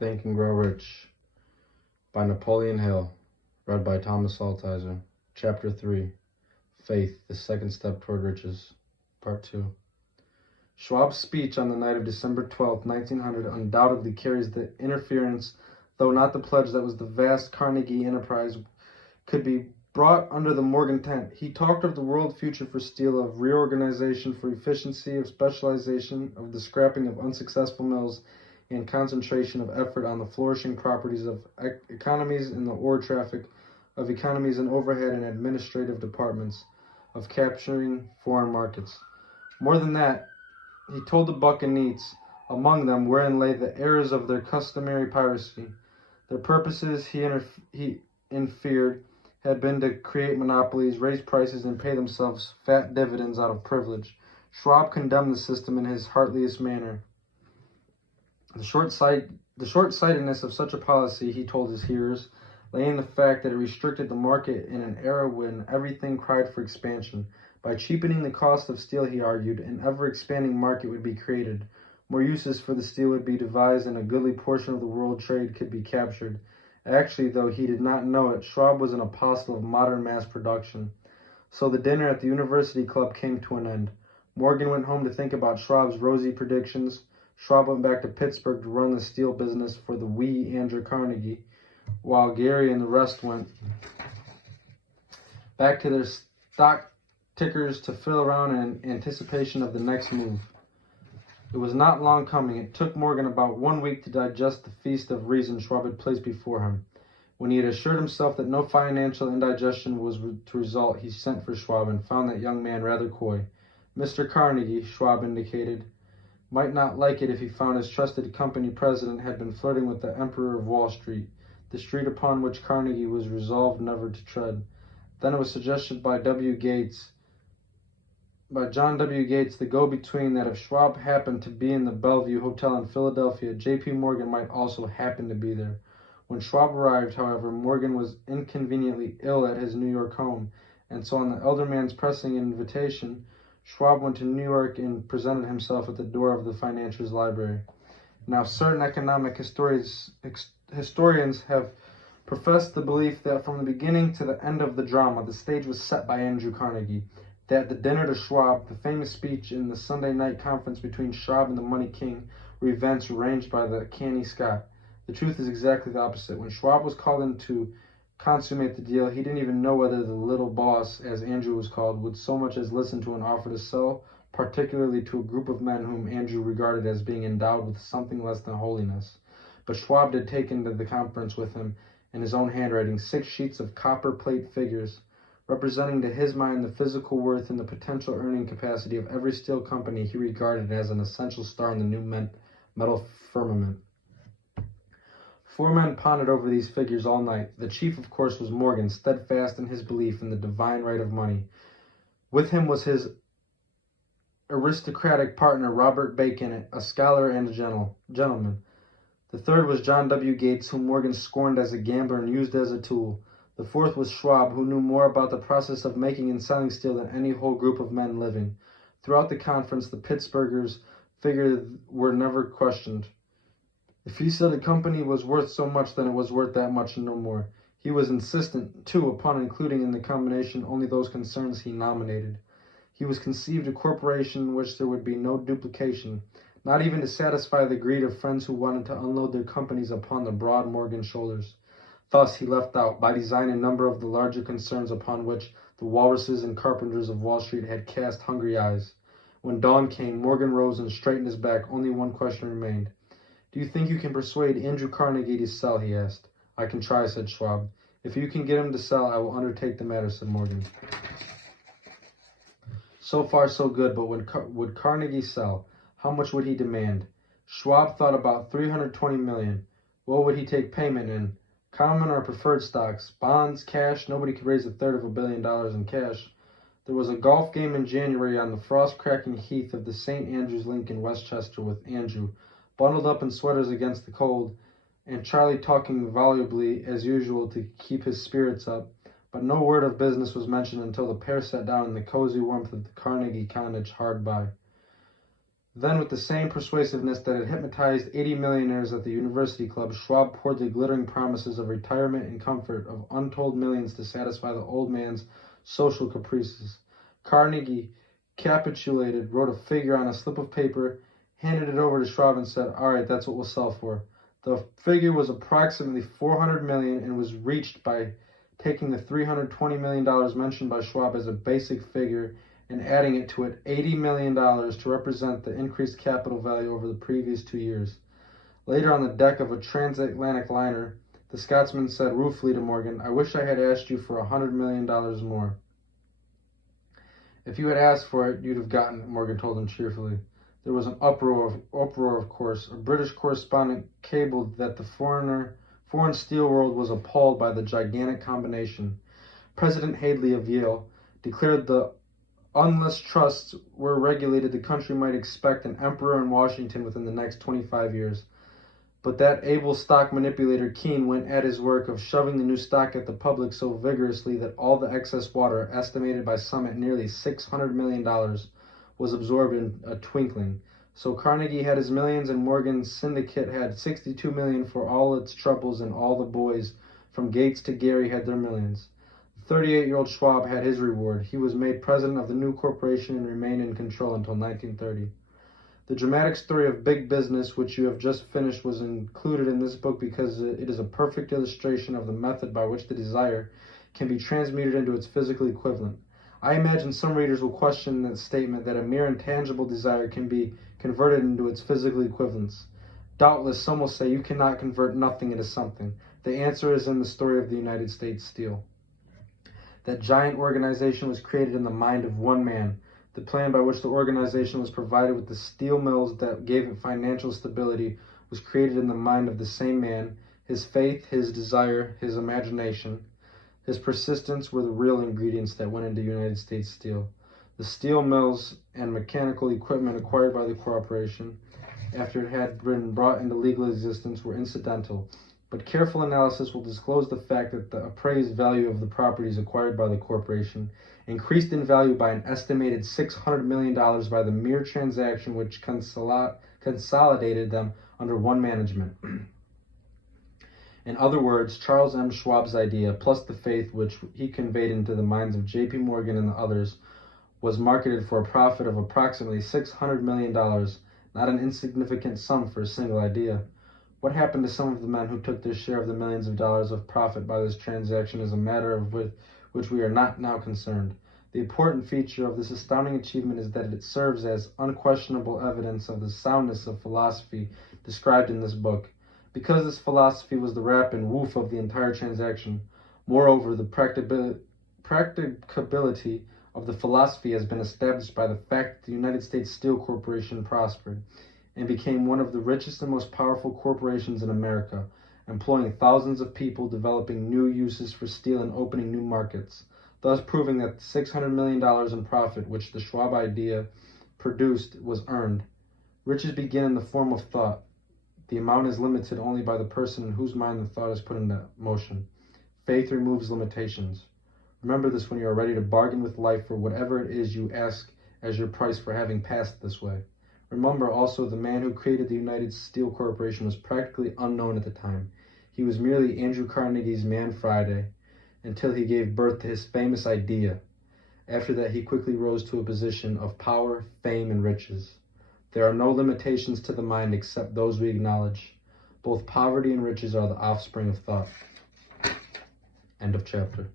Think and Grow Rich by Napoleon Hill, read by Thomas Altizer. Chapter 3, Faith, the Second Step Toward Riches, Part 2. Schwab's speech on the night of December 12, 1900 undoubtedly carries the interference, though not the pledge that was the vast Carnegie enterprise could be brought under the Morgan tent. He talked of the world future for steel, of reorganization for efficiency, of specialization, of the scrapping of unsuccessful mills, and concentration of effort on the flourishing properties, of economies in the ore traffic, of economies in overhead and administrative departments, of capturing foreign markets. More than that, he told the buccaneers, among them wherein lay the errors of their customary piracy. Their purposes, he inferred, had been to create monopolies, raise prices, and pay themselves fat dividends out of privilege. Schwab condemned the system in his heartiest manner. The short-sightedness of such a policy, he told his hearers, lay in the fact that it restricted the market in an era when everything cried for expansion. By cheapening the cost of steel, he argued, an ever-expanding market would be created. More uses for the steel would be devised, and a goodly portion of the world trade could be captured. Actually, though he did not know it, Schwab was an apostle of modern mass production. So the dinner at the University Club came to an end. Morgan went home to think about Schwab's rosy predictions. Schwab went back to Pittsburgh to run the steel business for the wee Andrew Carnegie, while Gary and the rest went back to their stock tickers to fill around in anticipation of the next move. It was not long coming. It took Morgan about 1 week to digest the feast of reason Schwab had placed before him. When he had assured himself that no financial indigestion was to result, he sent for Schwab and found that young man rather coy. Mr. Carnegie, Schwab indicated, might not like it if he found his trusted company president had been flirting with the Emperor of Wall Street, the street upon which Carnegie was resolved never to tread. Then it was suggested by John W. Gates, the go-between, that if Schwab happened to be in the Bellevue Hotel in Philadelphia, J.P. Morgan might also happen to be there. When Schwab arrived, however, Morgan was inconveniently ill at his New York home, and so on the elder man's pressing invitation, Schwab went to New York and presented himself at the door of the financier's library. Now, certain economic historians have professed the belief that from the beginning to the end of the drama, the stage was set by Andrew Carnegie, that the dinner to Schwab, the famous speech in the Sunday night conference between Schwab and the Money King, were events arranged by the canny Scot. The truth is exactly the opposite. When Schwab was called in to consummate the deal, he didn't even know whether the little boss, as Andrew was called, would so much as listen to an offer to sell, particularly to a group of men whom Andrew regarded as being endowed with something less than holiness. But Schwab did take into the conference with him, in his own handwriting, 6 sheets of copper plate figures, representing to his mind the physical worth and the potential earning capacity of every steel company he regarded as an essential star in the new metal firmament. 4 men pondered over these figures all night. The chief, of course, was Morgan, steadfast in his belief in the divine right of money. With him was his aristocratic partner, Robert Bacon, a scholar and a gentleman. The third was John W. Gates, whom Morgan scorned as a gambler and used as a tool. The fourth was Schwab, who knew more about the process of making and selling steel than any whole group of men living. Throughout the conference, the Pittsburghers' figures were never questioned. If he said a company was worth so much, then it was worth that much and no more. He was insistent, too, upon including in the combination only those concerns he nominated. He was conceived a corporation in which there would be no duplication, not even to satisfy the greed of friends who wanted to unload their companies upon the broad Morgan shoulders. Thus, he left out, by design, a number of the larger concerns upon which the walruses and carpenters of Wall Street had cast hungry eyes. When dawn came, Morgan rose and straightened his back. Only one question remained. Do you think you can persuade Andrew Carnegie to sell? He asked. I can try, said Schwab. If you can get him to sell, I will undertake the matter, said Morgan. So far, so good, but would Carnegie sell? How much would he demand? Schwab thought about $320 million. What would he take payment in? Common or preferred stocks? Bonds? Cash? Nobody could raise $350 million in cash. There was a golf game in January on the frost-cracking heath of the St. Andrew's Link in Westchester, with Andrew bundled up in sweaters against the cold, and Charlie talking volubly as usual to keep his spirits up. But no word of business was mentioned until the pair sat down in the cozy warmth of the Carnegie cottage hard by. Then, with the same persuasiveness that had hypnotized 80 millionaires at the University Club, Schwab poured the glittering promises of retirement and comfort of untold millions to satisfy the old man's social caprices. Carnegie capitulated, wrote a figure on a slip of paper, handed it over to Schwab, and said, "All right, that's what we'll sell for." The figure was approximately $400 million and was reached by taking the $320 million mentioned by Schwab as a basic figure and adding it to it $80 million to represent the increased capital value over the previous 2 years. Later, on the deck of a transatlantic liner, the Scotsman said ruefully to Morgan, "I wish I had asked you for $100 million more." "If you had asked for it, you'd have gotten it," Morgan told him cheerfully. There was an uproar, of course. A British correspondent cabled that the foreign steel world was appalled by the gigantic combination. President Hadley of Yale declared that unless trusts were regulated, the country might expect an emperor in Washington within the next 25 years. But that able stock manipulator Keene went at his work of shoving the new stock at the public so vigorously that all the excess water, estimated by some at nearly $600 million, was absorbed in a twinkling. So Carnegie had his millions, and Morgan's syndicate had 62 million for all its troubles, and all the boys, from Gates to Gary, had their millions. The 38-year-old Schwab had his reward. He was made president of the new corporation and remained in control until 1930. The dramatic story of big business, which you have just finished, was included in this book because it is a perfect illustration of the method by which the desire can be transmuted into its physical equivalent. I imagine some readers will question the statement that a mere intangible desire can be converted into its physical equivalents. Doubtless, some will say you cannot convert nothing into something. The answer is in the story of the United States Steel. That giant organization was created in the mind of one man. The plan by which the organization was provided with the steel mills that gave it financial stability was created in the mind of the same man. His faith, his desire, his imagination, his persistence were the real ingredients that went into United States Steel. The steel mills and mechanical equipment acquired by the corporation, after it had been brought into legal existence, were incidental. But careful analysis will disclose the fact that the appraised value of the properties acquired by the corporation increased in value by an estimated $600 million by the mere transaction which consolidated them under one management. In other words, Charles M. Schwab's idea, plus the faith which he conveyed into the minds of J.P. Morgan and the others, was marketed for a profit of approximately $600 million, not an insignificant sum for a single idea. What happened to some of the men who took their share of the millions of dollars of profit by this transaction is a matter of which we are not now concerned. The important feature of this astounding achievement is that it serves as unquestionable evidence of the soundness of philosophy described in this book. Because this philosophy was the rap and woof of the entire transaction, moreover, the practicability of the philosophy has been established by the fact that the United States Steel Corporation prospered and became one of the richest and most powerful corporations in America, employing thousands of people, developing new uses for steel, and opening new markets, thus proving that the $600 million in profit which the Schwab idea produced was earned. Riches begin in the form of thought. The amount is limited only by the person in whose mind the thought is put into motion. Faith removes limitations. Remember this when you are ready to bargain with life for whatever it is you ask as your price for having passed this way. Remember also, the man who created the United Steel Corporation was practically unknown at the time. He was merely Andrew Carnegie's Man Friday, until he gave birth to his famous idea. After that, he quickly rose to a position of power, fame, and riches. There are no limitations to the mind except those we acknowledge. Both poverty and riches are the offspring of thought. End of chapter.